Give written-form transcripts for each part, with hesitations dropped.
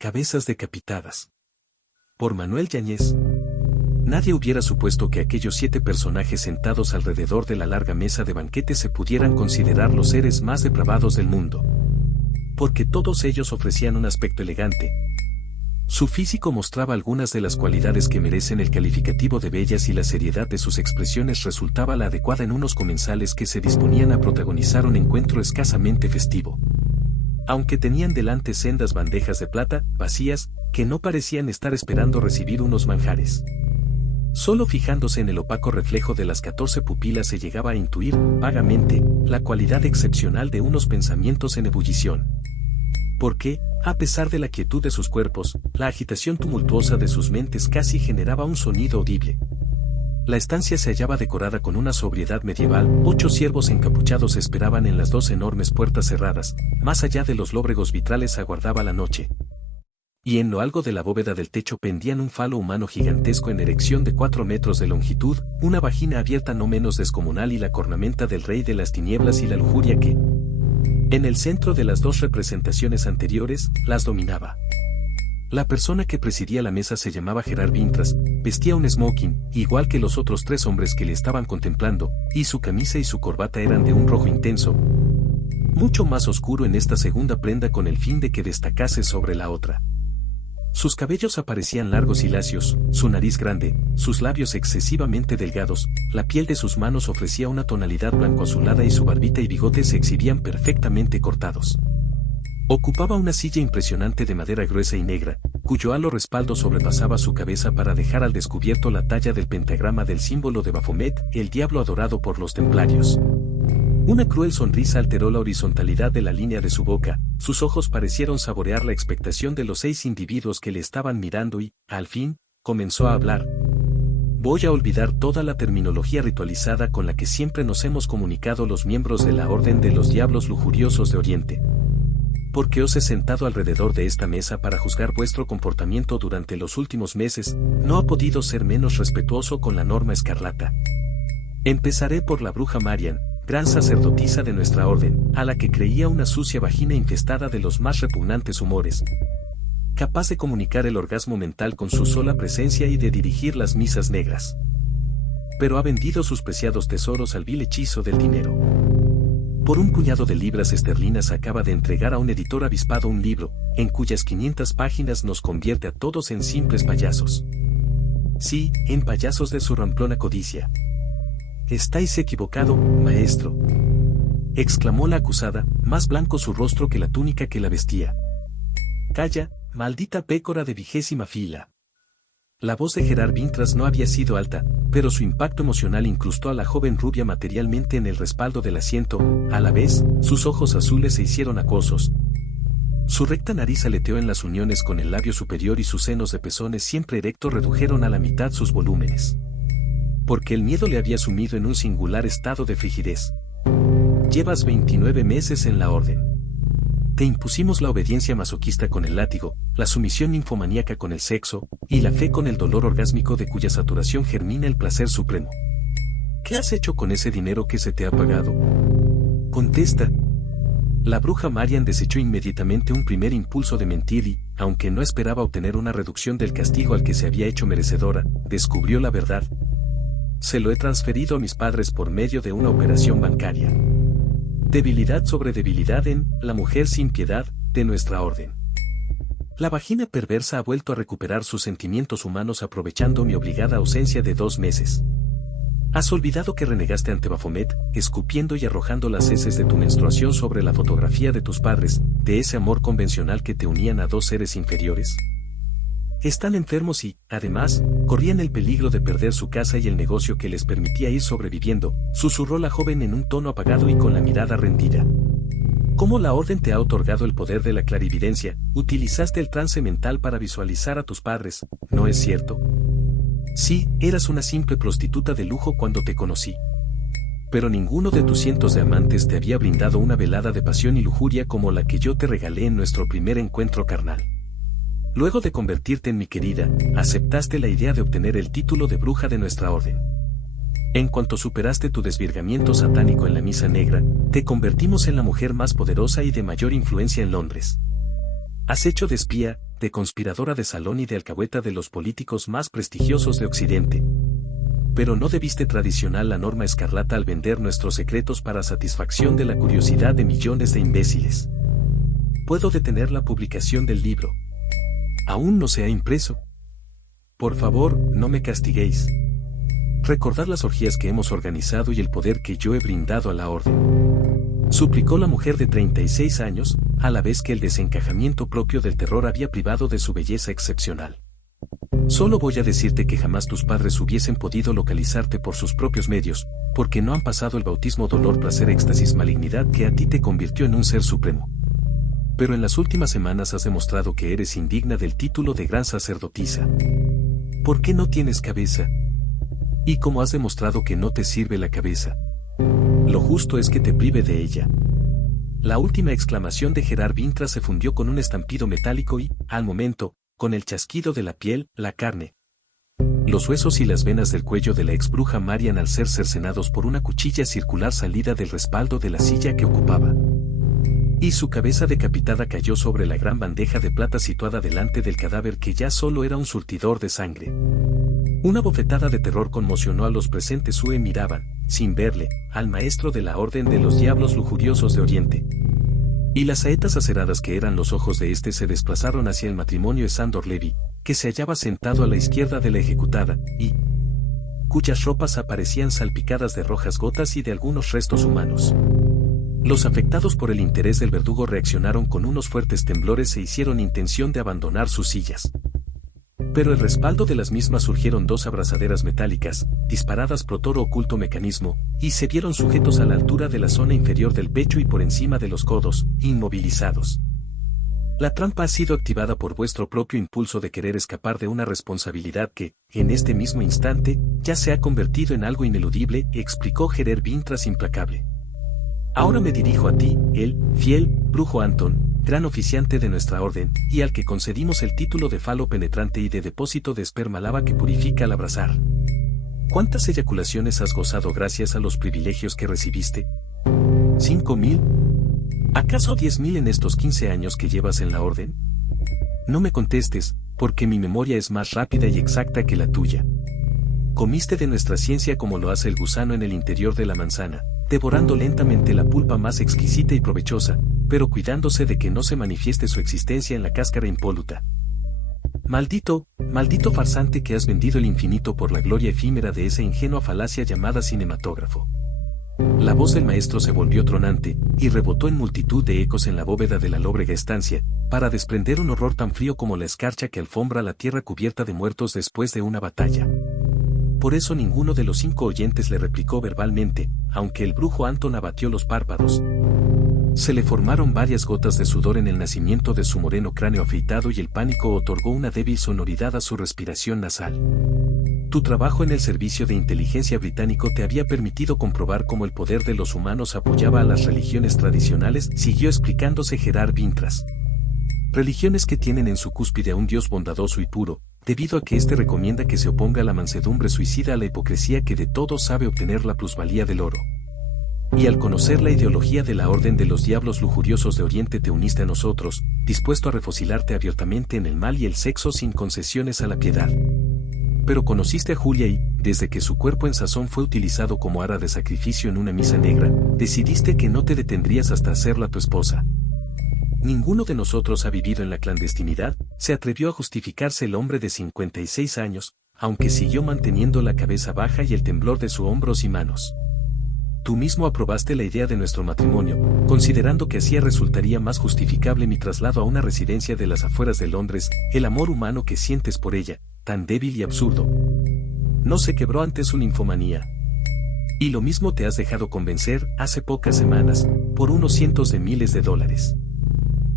Cabezas decapitadas. Por Manuel Yáñez. Nadie hubiera supuesto que aquellos 7 personajes sentados alrededor de la larga mesa de banquete se pudieran considerar los seres más depravados del mundo. Porque todos ellos ofrecían un aspecto elegante. Su físico mostraba algunas de las cualidades que merecen el calificativo de bellas y la seriedad de sus expresiones resultaba la adecuada en unos comensales que se disponían a protagonizar un encuentro escasamente festivo. Aunque tenían delante sendas bandejas de plata, vacías, que no parecían estar esperando recibir unos manjares. Solo fijándose en el opaco reflejo de las 14 pupilas se llegaba a intuir, vagamente, la cualidad excepcional de unos pensamientos en ebullición. Porque, a pesar de la quietud de sus cuerpos, la agitación tumultuosa de sus mentes casi generaba un sonido audible. La estancia se hallaba decorada con una sobriedad medieval, 8 siervos encapuchados esperaban en las 2 enormes puertas cerradas, más allá de los lóbregos vitrales aguardaba la noche. Y en lo alto de la bóveda del techo pendían un falo humano gigantesco en erección de 4 metros de longitud, una vagina abierta no menos descomunal y la cornamenta del rey de las tinieblas y la lujuria que, en el centro de las 2 representaciones anteriores, las dominaba. La persona que presidía la mesa se llamaba Gerard Vintras, vestía un smoking, igual que los otros 3 hombres que le estaban contemplando, y su camisa y su corbata eran de un rojo intenso, mucho más oscuro en esta segunda prenda con el fin de que destacase sobre la otra. Sus cabellos aparecían largos y lacios, su nariz grande, sus labios excesivamente delgados, la piel de sus manos ofrecía una tonalidad blanco-azulada y su barbita y bigote se exhibían perfectamente cortados. Ocupaba una silla impresionante de madera gruesa y negra, cuyo halo respaldo sobrepasaba su cabeza para dejar al descubierto la talla del pentagrama del símbolo de Baphomet, el diablo adorado por los templarios. Una cruel sonrisa alteró la horizontalidad de la línea de su boca, sus ojos parecieron saborear la expectación de los 6 individuos que le estaban mirando y, al fin, comenzó a hablar. Voy a olvidar toda la terminología ritualizada con la que siempre nos hemos comunicado los miembros de la Orden de los Diablos Lujuriosos de Oriente. Porque os he sentado alrededor de esta mesa para juzgar vuestro comportamiento durante los últimos meses, no ha podido ser menos respetuoso con la norma escarlata. Empezaré por la bruja Marian, gran sacerdotisa de nuestra orden, a la que creía una sucia vagina infestada de los más repugnantes humores, capaz de comunicar el orgasmo mental con su sola presencia y de dirigir las misas negras. Pero ha vendido sus preciados tesoros al vil hechizo del dinero. Por un puñado de libras esterlinas acaba de entregar a un editor avispado un libro, en cuyas 500 páginas nos convierte a todos en simples payasos. Sí, en payasos de su ramplona codicia. Estáis equivocado, maestro, exclamó la acusada, más blanco su rostro que la túnica que la vestía. Calla, maldita pécora de 20ª fila. La voz de Gerard Vintras no había sido alta, pero su impacto emocional incrustó a la joven rubia materialmente en el respaldo del asiento, a la vez, sus ojos azules se hicieron acuosos. Su recta nariz aleteó en las uniones con el labio superior y sus senos de pezones siempre erectos redujeron a la mitad sus volúmenes. Porque el miedo le había sumido en un singular estado de frigidez. Llevas 29 meses en la orden. Te impusimos la obediencia masoquista con el látigo, la sumisión ninfomaníaca con el sexo, y la fe con el dolor orgásmico de cuya saturación germina el placer supremo. ¿Qué has hecho con ese dinero que se te ha pagado? Contesta. La bruja Marian desechó inmediatamente un primer impulso de mentir y, aunque no esperaba obtener una reducción del castigo al que se había hecho merecedora, descubrió la verdad. Se lo he transferido a mis padres por medio de una operación bancaria. Debilidad sobre debilidad en la mujer sin piedad de nuestra orden. La vagina perversa ha vuelto a recuperar sus sentimientos humanos aprovechando mi obligada ausencia de 2 meses. ¿Has olvidado que renegaste ante Baphomet, escupiendo y arrojando las heces de tu menstruación sobre la fotografía de tus padres, de ese amor convencional que te unían a 2 seres inferiores? Están enfermos y, además, corrían el peligro de perder su casa y el negocio que les permitía ir sobreviviendo, susurró la joven en un tono apagado y con la mirada rendida. ¿Cómo la orden te ha otorgado el poder de la clarividencia? Utilizaste el trance mental para visualizar a tus padres, ¿no es cierto? Sí, eras una simple prostituta de lujo cuando te conocí. Pero ninguno de tus cientos de amantes te había brindado una velada de pasión y lujuria como la que yo te regalé en nuestro primer encuentro carnal. Luego de convertirte en mi querida, aceptaste la idea de obtener el título de bruja de nuestra orden. En cuanto superaste tu desvirgamiento satánico en la misa negra, te convertimos en la mujer más poderosa y de mayor influencia en Londres. Has hecho de espía, de conspiradora de salón y de alcahueta de los políticos más prestigiosos de Occidente. Pero no debiste traicionar la norma escarlata al vender nuestros secretos para satisfacción de la curiosidad de millones de imbéciles. Puedo detener la publicación del libro. Aún no se ha impreso. Por favor, no me castiguéis. Recordad las orgías que hemos organizado y el poder que yo he brindado a la orden. Suplicó la mujer de 36 años, a la vez que el desencajamiento propio del terror había privado de su belleza excepcional. Solo voy a decirte que jamás tus padres hubiesen podido localizarte por sus propios medios, porque no han pasado el bautismo dolor, placer, éxtasis, malignidad que a ti te convirtió en un ser supremo. Pero en las últimas semanas has demostrado que eres indigna del título de gran sacerdotisa. ¿Por qué no tienes cabeza? Y como has demostrado que no te sirve la cabeza, lo justo es que te prive de ella. La última exclamación de Gerard Vintras se fundió con un estampido metálico y, al momento, con el chasquido de la piel, la carne, los huesos y las venas del cuello de la ex bruja Marian al ser cercenados por una cuchilla circular salida del respaldo de la silla que ocupaba. Y su cabeza decapitada cayó sobre la gran bandeja de plata situada delante del cadáver que ya solo era un surtidor de sangre. Una bofetada de terror conmocionó a los presentes. Miraban, sin verle, al maestro de la Orden de los Diablos Lujuriosos de Oriente. Y las saetas aceradas que eran los ojos de este se desplazaron hacia el matrimonio de Sandor Levy, que se hallaba sentado a la izquierda de la ejecutada, y cuyas ropas aparecían salpicadas de rojas gotas y de algunos restos humanos. Los afectados por el interés del verdugo reaccionaron con unos fuertes temblores e hicieron intención de abandonar sus sillas. Pero el respaldo de las mismas surgieron dos abrazaderas metálicas, disparadas por otro oculto mecanismo, y se vieron sujetos a la altura de la zona inferior del pecho y por encima de los codos, inmovilizados. La trampa ha sido activada por vuestro propio impulso de querer escapar de una responsabilidad que, en este mismo instante, ya se ha convertido en algo ineludible, explicó Gerard Vintras implacable. Ahora me dirijo a ti, el fiel brujo Anton, gran oficiante de nuestra orden, y al que concedimos el título de falo penetrante y de depósito de esperma lava que purifica al abrazar. ¿Cuántas eyaculaciones has gozado gracias a los privilegios que recibiste? ¿5.000? ¿Acaso 10.000 en estos 15 años que llevas en la orden? No me contestes, porque mi memoria es más rápida y exacta que la tuya. Comiste de nuestra ciencia como lo hace el gusano en el interior de la manzana, devorando lentamente la pulpa más exquisita y provechosa, pero cuidándose de que no se manifieste su existencia en la cáscara impoluta. Maldito farsante que has vendido el infinito por la gloria efímera de esa ingenua falacia llamada cinematógrafo. La voz del maestro se volvió tronante, y rebotó en multitud de ecos en la bóveda de la lóbrega estancia, para desprender un horror tan frío como la escarcha que alfombra la tierra cubierta de muertos después de una batalla. Por eso ninguno de los 5 oyentes le replicó verbalmente, aunque el brujo Anton abatió los párpados. Se le formaron varias gotas de sudor en el nacimiento de su moreno cráneo afeitado y el pánico otorgó una débil sonoridad a su respiración nasal. Tu trabajo en el servicio de inteligencia británico te había permitido comprobar cómo el poder de los humanos apoyaba a las religiones tradicionales, siguió explicándose Gerard Vintras. Religiones que tienen en su cúspide a un Dios bondadoso y puro, debido a que éste recomienda que se oponga a la mansedumbre suicida, a la hipocresía que de todo sabe obtener la plusvalía del oro. Y al conocer la ideología de la Orden de los Diablos Lujuriosos de Oriente te uniste a nosotros, dispuesto a refocilarte abiertamente en el mal y el sexo sin concesiones a la piedad. Pero conociste a Julia y, desde que su cuerpo en sazón fue utilizado como ara de sacrificio en una misa negra, decidiste que no te detendrías hasta hacerla tu esposa. Ninguno de nosotros ha vivido en la clandestinidad, se atrevió a justificarse el hombre de 56 años, aunque siguió manteniendo la cabeza baja y el temblor de sus hombros y manos. Tú mismo aprobaste la idea de nuestro matrimonio, considerando que así resultaría más justificable mi traslado a una residencia de las afueras de Londres, el amor humano que sientes por ella, tan débil y absurdo. No se quebró ante su ninfomanía. Y lo mismo te has dejado convencer, hace pocas semanas, por unos cientos de miles de dólares.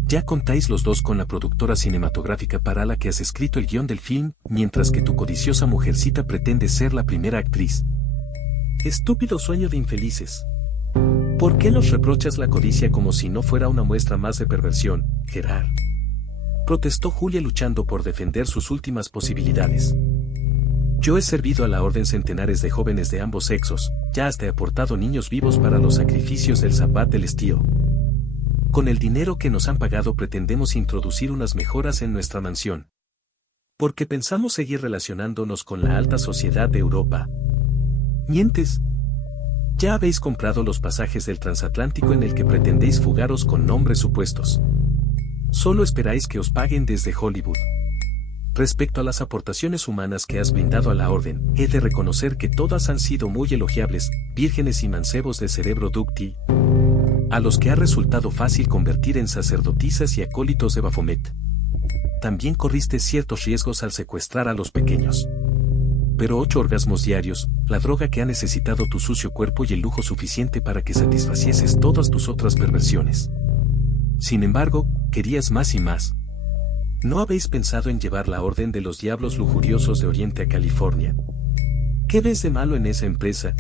Ya contáis los dos con la productora cinematográfica para la que has escrito el guión del film, mientras que tu codiciosa mujercita pretende ser la primera actriz. Estúpido sueño de infelices. ¿Por qué nos reprochas la codicia como si no fuera una muestra más de perversión, Gerard? Protestó Julia luchando por defender sus últimas posibilidades. Yo he servido a la orden centenares de jóvenes de ambos sexos, ya hasta he aportado niños vivos para los sacrificios del Sabbat del estío. Con el dinero que nos han pagado pretendemos introducir unas mejoras en nuestra mansión. Porque pensamos seguir relacionándonos con la alta sociedad de Europa. ¿Mientes? Ya habéis comprado los pasajes del transatlántico en el que pretendéis fugaros con nombres supuestos. Solo esperáis que os paguen desde Hollywood. Respecto a las aportaciones humanas que has brindado a la orden, he de reconocer que todas han sido muy elogiables, vírgenes y mancebos de cerebro dúctil, a los que ha resultado fácil convertir en sacerdotisas y acólitos de Baphomet. También corriste ciertos riesgos al secuestrar a los pequeños. Pero 8 orgasmos diarios, la droga que ha necesitado tu sucio cuerpo y el lujo suficiente para que satisfacieses todas tus otras perversiones. Sin embargo, querías más y más. ¿No habéis pensado en llevar la orden de los diablos lujuriosos de Oriente a California? ¿Qué ves de malo en esa empresa?,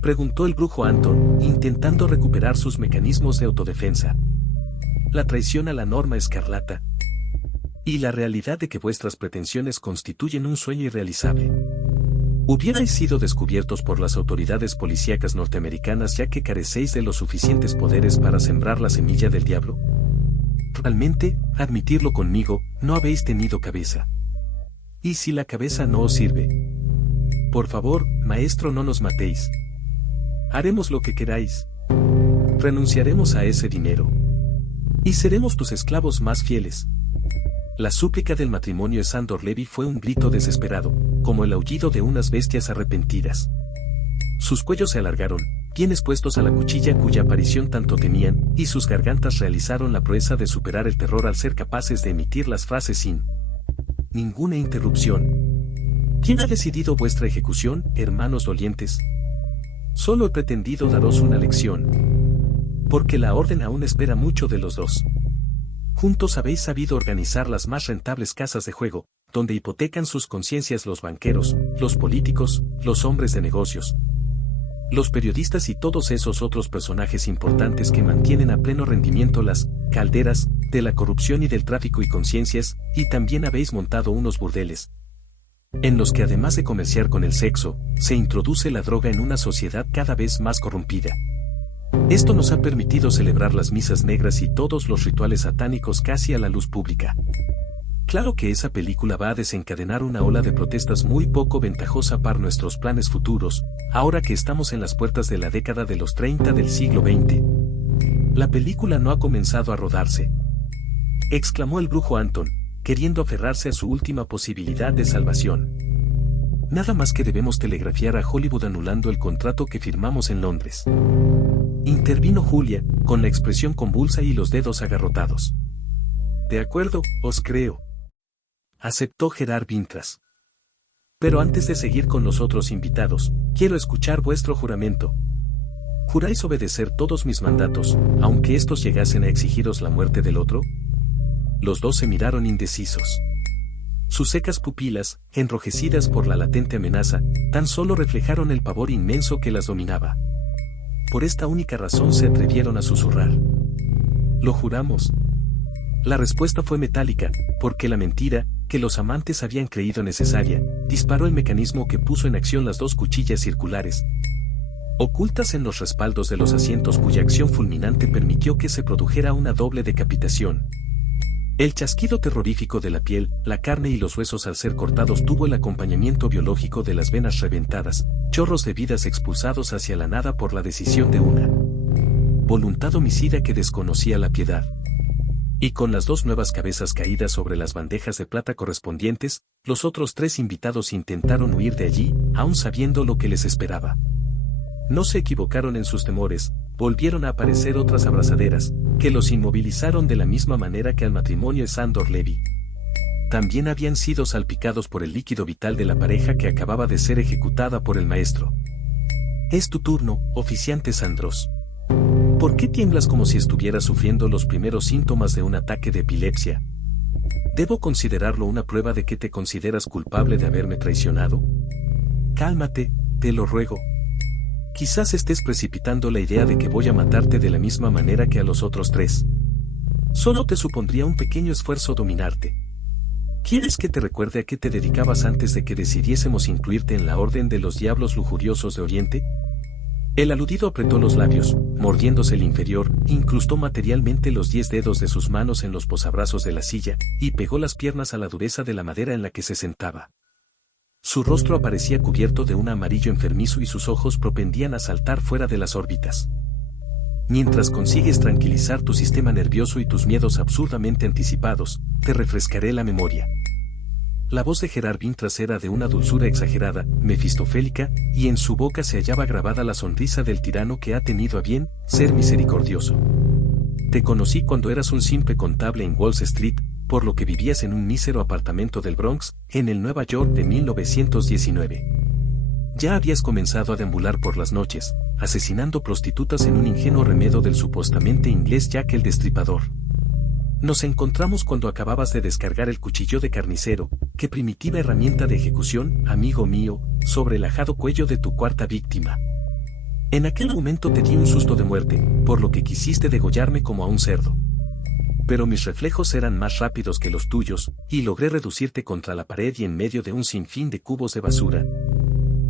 preguntó el brujo Anton, intentando recuperar sus mecanismos de autodefensa. La traición a la norma escarlata. Y la realidad de que vuestras pretensiones constituyen un sueño irrealizable. ¿Hubierais sido descubiertos por las autoridades policíacas norteamericanas ya que carecéis de los suficientes poderes para sembrar la semilla del diablo? Realmente, admitidlo conmigo, no habéis tenido cabeza. ¿Y si la cabeza no os sirve? Por favor, maestro, no nos matéis. Haremos lo que queráis. Renunciaremos a ese dinero. Y seremos tus esclavos más fieles. La súplica del matrimonio de Sandor Levy fue un grito desesperado, como el aullido de unas bestias arrepentidas. Sus cuellos se alargaron, bien expuestos a la cuchilla cuya aparición tanto temían, y sus gargantas realizaron la proeza de superar el terror al ser capaces de emitir las frases sin ninguna interrupción. ¿Quién ha decidido vuestra ejecución, hermanos dolientes? Solo he pretendido daros una lección. Porque la orden aún espera mucho de los dos. Juntos habéis sabido organizar las más rentables casas de juego, donde hipotecan sus conciencias los banqueros, los políticos, los hombres de negocios, los periodistas y todos esos otros personajes importantes que mantienen a pleno rendimiento las calderas de la corrupción y del tráfico y conciencias, y también habéis montado unos burdeles, en los que además de comerciar con el sexo, se introduce la droga en una sociedad cada vez más corrompida. Esto nos ha permitido celebrar las misas negras y todos los rituales satánicos casi a la luz pública. Claro que esa película va a desencadenar una ola de protestas muy poco ventajosa para nuestros planes futuros, ahora que estamos en las puertas de la década de los 30 del siglo XX. La película no ha comenzado a rodarse, exclamó el brujo Anton, queriendo aferrarse a su última posibilidad de salvación. Nada más que debemos telegrafiar a Hollywood anulando el contrato que firmamos en Londres. Intervino Julia, con la expresión convulsa y los dedos agarrotados. De acuerdo, os creo. Aceptó Gerard Vintras. Pero antes de seguir con los otros invitados, quiero escuchar vuestro juramento. ¿Juráis obedecer todos mis mandatos, aunque estos llegasen a exigiros la muerte del otro? Los dos se miraron indecisos. Sus secas pupilas, enrojecidas por la latente amenaza, tan solo reflejaron el pavor inmenso que las dominaba. Por esta única razón se atrevieron a susurrar. ¿Lo juramos? La respuesta fue metálica, porque la mentira, que los amantes habían creído necesaria, disparó el mecanismo que puso en acción las dos cuchillas circulares, ocultas en los respaldos de los asientos cuya acción fulminante permitió que se produjera una doble decapitación. El chasquido terrorífico de la piel, la carne y los huesos al ser cortados tuvo el acompañamiento biológico de las venas reventadas, chorros de vidas expulsados hacia la nada por la decisión de una voluntad homicida que desconocía la piedad. Y con las dos nuevas cabezas caídas sobre las bandejas de plata correspondientes, los otros 3 invitados intentaron huir de allí, aún sabiendo lo que les esperaba. No se equivocaron en sus temores, volvieron a aparecer otras abrazaderas, que los inmovilizaron de la misma manera que al matrimonio de Sandor Levy. También habían sido salpicados por el líquido vital de la pareja que acababa de ser ejecutada por el maestro. Es tu turno, oficiante Sandros. ¿Por qué tiemblas como si estuvieras sufriendo los primeros síntomas de un ataque de epilepsia? ¿Debo considerarlo una prueba de que te consideras culpable de haberme traicionado? Cálmate, te lo ruego. Quizás estés precipitando la idea de que voy a matarte de la misma manera que a los otros 3. Solo te supondría un pequeño esfuerzo dominarte. ¿Quieres que te recuerde a qué te dedicabas antes de que decidiésemos incluirte en la orden de los diablos lujuriosos de Oriente? El aludido apretó los labios, mordiéndose el inferior, incrustó materialmente los 10 dedos de sus manos en los posabrazos de la silla, y pegó las piernas a la dureza de la madera en la que se sentaba. Su rostro aparecía cubierto de un amarillo enfermizo y sus ojos propendían a saltar fuera de las órbitas. Mientras consigues tranquilizar tu sistema nervioso y tus miedos absurdamente anticipados, te refrescaré la memoria. La voz de Gerard Vintras era de una dulzura exagerada, mefistofélica, y en su boca se hallaba grabada la sonrisa del tirano que ha tenido a bien ser misericordioso. Te conocí cuando eras un simple contable en Wall Street, por lo que vivías en un mísero apartamento del Bronx, en el Nueva York de 1919. Ya habías comenzado a deambular por las noches, asesinando prostitutas en un ingenuo remedo del supostamente inglés Jack el Destripador. Nos encontramos cuando acababas de descargar el cuchillo de carnicero, qué primitiva herramienta de ejecución, amigo mío, sobre el ajado cuello de tu cuarta víctima. En aquel momento te di un susto de muerte, por lo que quisiste degollarme como a un cerdo. Pero mis reflejos eran más rápidos que los tuyos, y logré reducirte contra la pared y en medio de un sinfín de cubos de basura.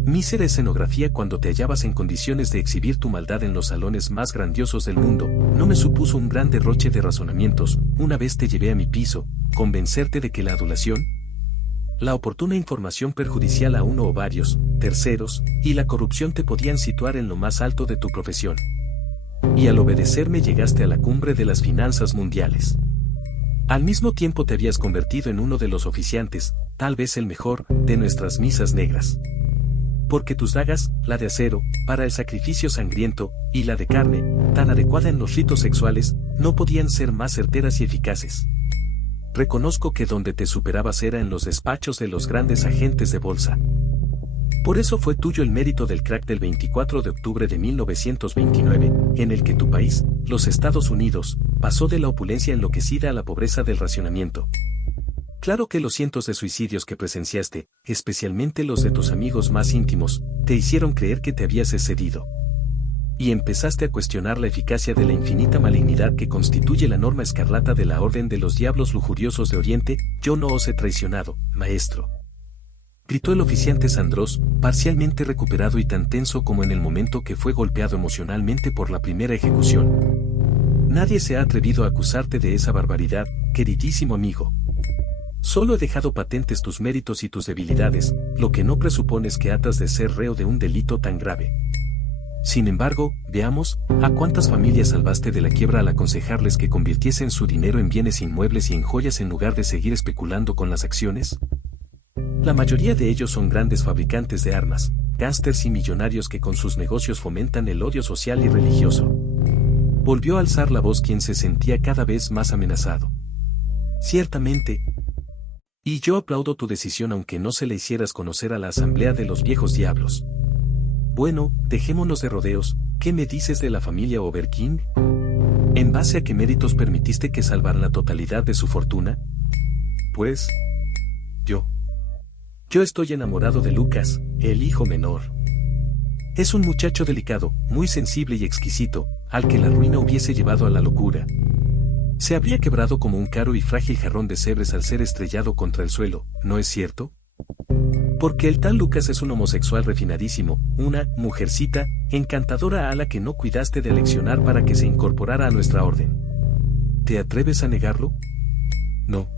Mísera escenografía cuando te hallabas en condiciones de exhibir tu maldad en los salones más grandiosos del mundo, no me supuso un gran derroche de razonamientos, una vez te llevé a mi piso, convencerte de que la adulación, la oportuna información perjudicial a uno o varios terceros, y la corrupción te podían situar en lo más alto de tu profesión. Y al obedecerme llegaste a la cumbre de las finanzas mundiales. Al mismo tiempo te habías convertido en uno de los oficiantes, tal vez el mejor, de nuestras misas negras. Porque tus dagas, la de acero, para el sacrificio sangriento, y la de carne, tan adecuada en los ritos sexuales, no podían ser más certeras y eficaces. Reconozco que donde te superabas era en los despachos de los grandes agentes de bolsa. Por eso fue tuyo el mérito del crack del 24 de octubre de 1929, en el que tu país, los Estados Unidos, pasó de la opulencia enloquecida a la pobreza del racionamiento. Claro que los cientos de suicidios que presenciaste, especialmente los de tus amigos más íntimos, te hicieron creer que te habías excedido. Y empezaste a cuestionar la eficacia de la infinita malignidad que constituye la norma escarlata de la Orden de los Diablos Lujuriosos de Oriente. Yo no os he traicionado, maestro. Gritó el oficiante Sandros, parcialmente recuperado y tan tenso como en el momento que fue golpeado emocionalmente por la primera ejecución. Nadie se ha atrevido a acusarte de esa barbaridad, queridísimo amigo. Solo he dejado patentes tus méritos y tus debilidades, lo que no presupones que atas de ser reo de un delito tan grave. Sin embargo, veamos, ¿a cuántas familias salvaste de la quiebra al aconsejarles que convirtiesen su dinero en bienes inmuebles y en joyas en lugar de seguir especulando con las acciones? La mayoría de ellos son grandes fabricantes de armas, gángsters y millonarios que con sus negocios fomentan el odio social y religioso. Volvió a alzar la voz quien se sentía cada vez más amenazado. Ciertamente. Y yo aplaudo tu decisión aunque no se le hicieras conocer a la asamblea de los viejos diablos. Bueno, dejémonos de rodeos, ¿qué me dices de la familia Overking? ¿En base a qué méritos permitiste que salvaran la totalidad de su fortuna? Pues... Yo estoy enamorado de Lucas, el hijo menor. Es un muchacho delicado, muy sensible y exquisito, al que la ruina hubiese llevado a la locura. Se habría quebrado como un caro y frágil jarrón de sebres al ser estrellado contra el suelo, ¿no es cierto? Porque el tal Lucas es un homosexual refinadísimo, una mujercita encantadora a la que no cuidaste de aleccionar para que se incorporara a nuestra orden. ¿Te atreves a negarlo? No.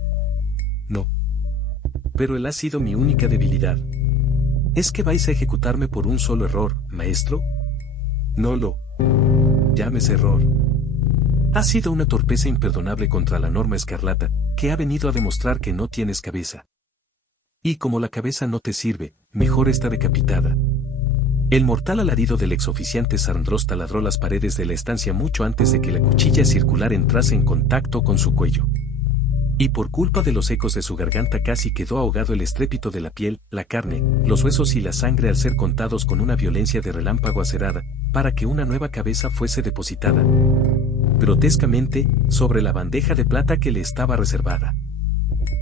Pero él ha sido mi única debilidad. ¿Es que vais a ejecutarme por un solo error, maestro? No lo llames error. Ha sido una torpeza imperdonable contra la norma escarlata, que ha venido a demostrar que no tienes cabeza. Y como la cabeza no te sirve, mejor está decapitada. El mortal alarido del exoficiante Sandros taladró las paredes de la estancia mucho antes de que la cuchilla circular entrase en contacto con su cuello. Y por culpa de los ecos de su garganta casi quedó ahogado el estrépito de la piel, la carne, los huesos y la sangre al ser contados con una violencia de relámpago acerada, para que una nueva cabeza fuese depositada grotescamente sobre la bandeja de plata que le estaba reservada.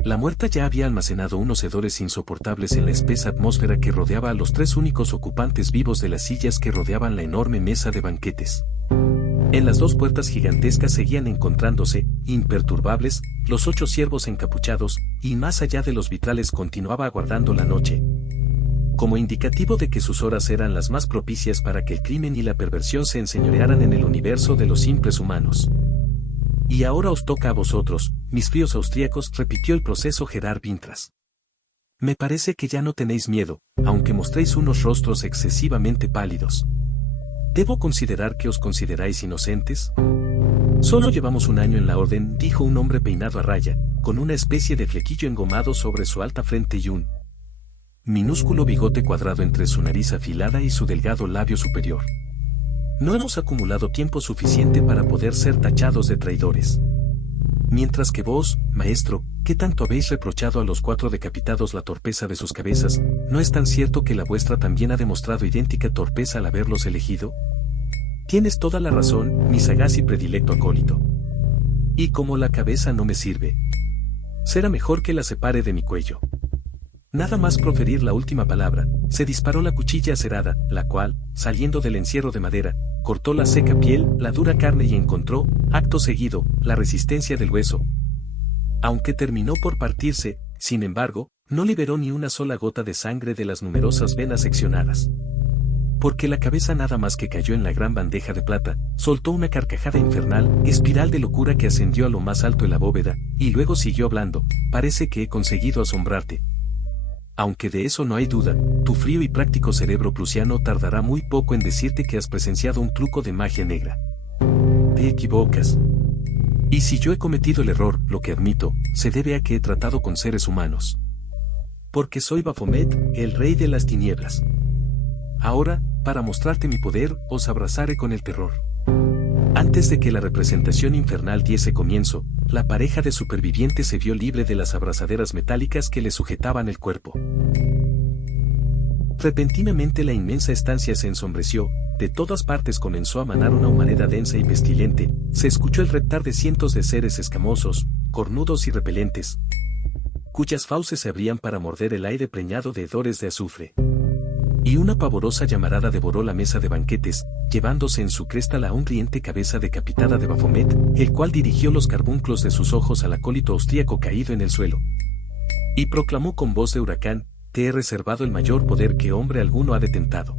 La muerta ya había almacenado unos hedores insoportables en la espesa atmósfera que rodeaba a los tres únicos ocupantes vivos de las sillas que rodeaban la enorme mesa de banquetes. En las dos puertas gigantescas seguían encontrándose, imperturbables, los 8 ciervos encapuchados, y más allá de los vitrales continuaba aguardando la noche. como indicativo de que sus horas eran las más propicias para que el crimen y la perversión se enseñorearan en el universo de los simples humanos. Y ahora os toca a vosotros, mis fríos austríacos, repitió el proceso Gerard Vintras. Me parece que ya no tenéis miedo, aunque mostréis unos rostros excesivamente pálidos. ¿Debo considerar que os consideráis inocentes? Solo llevamos un año en la orden, dijo un hombre peinado a raya, con una especie de flequillo engomado sobre su alta frente y un minúsculo bigote cuadrado entre su nariz afilada y su delgado labio superior. No hemos acumulado tiempo suficiente para poder ser tachados de traidores. Mientras que vos, maestro, ¿qué tanto habéis reprochado a los 4 decapitados la torpeza de sus cabezas? ¿No es tan cierto que la vuestra también ha demostrado idéntica torpeza al haberlos elegido? Tienes toda la razón, mi sagaz y predilecto acólito. Y como la cabeza no me sirve, será mejor que la separe de mi cuello. Nada más proferir la última palabra, se disparó la cuchilla acerada, la cual, saliendo del encierro de madera, cortó la seca piel, la dura carne y encontró, acto seguido, la resistencia del hueso. Aunque terminó por partirse, sin embargo, no liberó ni una sola gota de sangre de las numerosas venas seccionadas. Porque la cabeza nada más que cayó en la gran bandeja de plata, soltó una carcajada infernal, espiral de locura que ascendió a lo más alto de la bóveda, y luego siguió hablando, parece que he conseguido asombrarte. Aunque de eso no hay duda, tu frío y práctico cerebro prusiano tardará muy poco en decirte que has presenciado un truco de magia negra. Te equivocas. Y si yo he cometido el error, lo que admito, se debe a que he tratado con seres humanos. Porque soy Baphomet, el rey de las tinieblas. Ahora, para mostrarte mi poder, os abrazaré con el terror. Antes de que la representación infernal diese comienzo, la pareja de supervivientes se vio libre de las abrazaderas metálicas que le sujetaban el cuerpo. Repentinamente la inmensa estancia se ensombreció, de todas partes comenzó a manar una humareda densa y pestilente, se escuchó el reptar de cientos de seres escamosos, cornudos y repelentes, cuyas fauces se abrían para morder el aire preñado de hedores de azufre. Y una pavorosa llamarada devoró la mesa de banquetes, llevándose en su cresta la honriente cabeza decapitada de Baphomet, el cual dirigió los carbunclos de sus ojos al acólito austríaco caído en el suelo. Y proclamó con voz de huracán, te he reservado el mayor poder que hombre alguno ha detentado.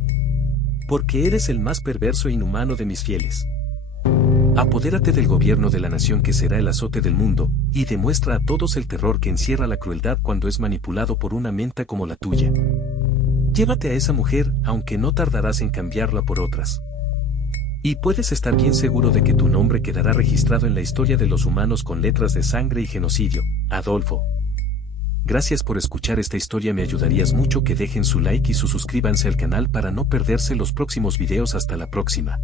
Porque eres el más perverso e inhumano de mis fieles. Apodérate del gobierno de la nación que será el azote del mundo, y demuestra a todos el terror que encierra la crueldad cuando es manipulado por una menta como la tuya. Llévate a esa mujer, aunque no tardarás en cambiarla por otras. Y puedes estar bien seguro de que tu nombre quedará registrado en la historia de los humanos con letras de sangre y genocidio, Adolfo. Gracias por escuchar esta historia, me ayudarías mucho que dejen su like y suscríbanse al canal para no perderse los próximos videos. Hasta la próxima.